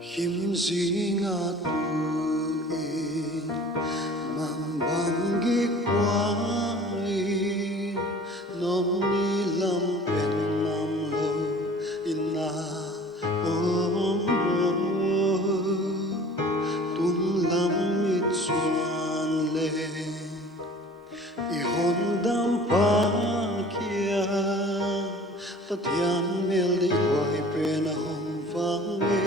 Him zinga tuin mambanggi kwai nom ni lam pen nam lo ina om tung lam mit suan le I hon dam pa kia pathian mel di wai pe na hom vang me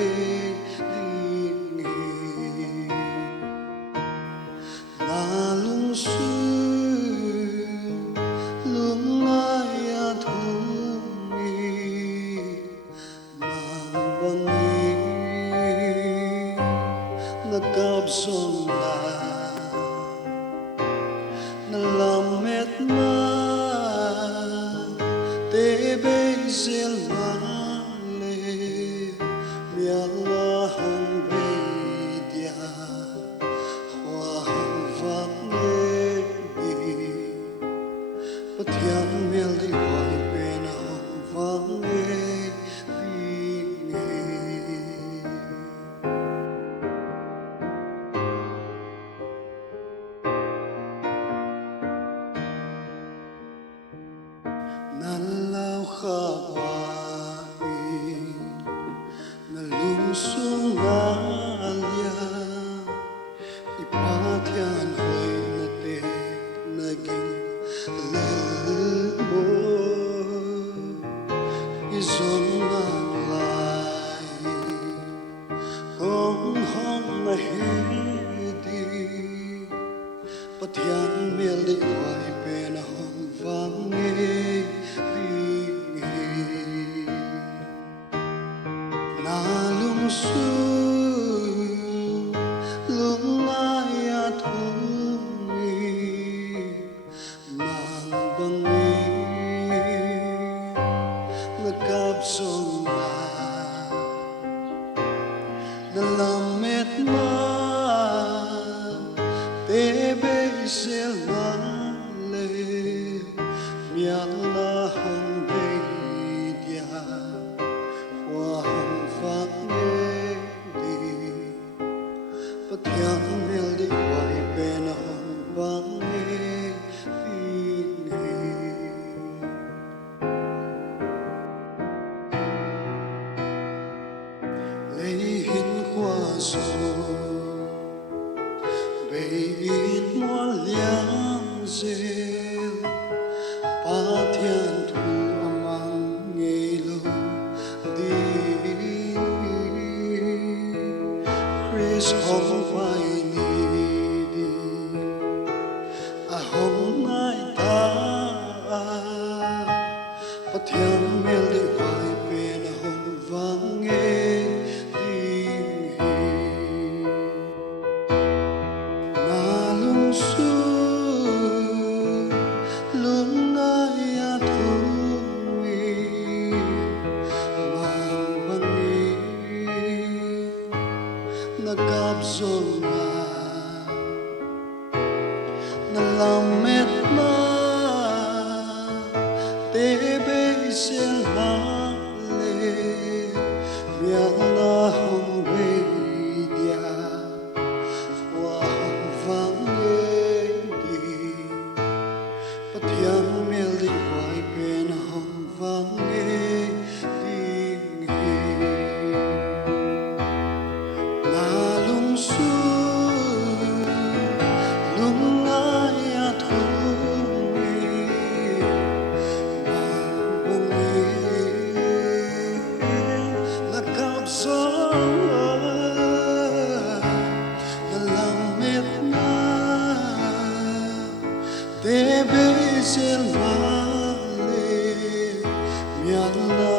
na lung su lung ai a thu mi mang bang na kap som na lam met ma te be zel ma le mia la hong be dia hoa hong vang ne bi pathian mel di wai pe na hong vang ne vi ne na lao kha wa na lung sung na lia ipathian hoi na te naging lelmo izon na lai hong hong na hedi pathian mel di wai pe na hong vang nge na lung su lung ai a thu mi mang bang mi na kap som na lam met ma te be sel ma le mia la hong be dia hoa hong vang ne di pathian mel di wai pe na hong vang ne vi ne lấy hin qua gió về in mua liang rêu pa thiên thu amang nghe lo đi Chris hong vai ni đi a hong nai ta pathian mel di wai pe na hong vang nghe na lung su lung ai a thu mi mang bang mi na kap som na lam met ma te be sel ma le mia la hong be dia hoa hong vang ne di pathian mel di wai pe na hong vang ne vi nge na lung su lung ai a thu mi mang bang mi na kap som na lam met na te be sel ma le mia la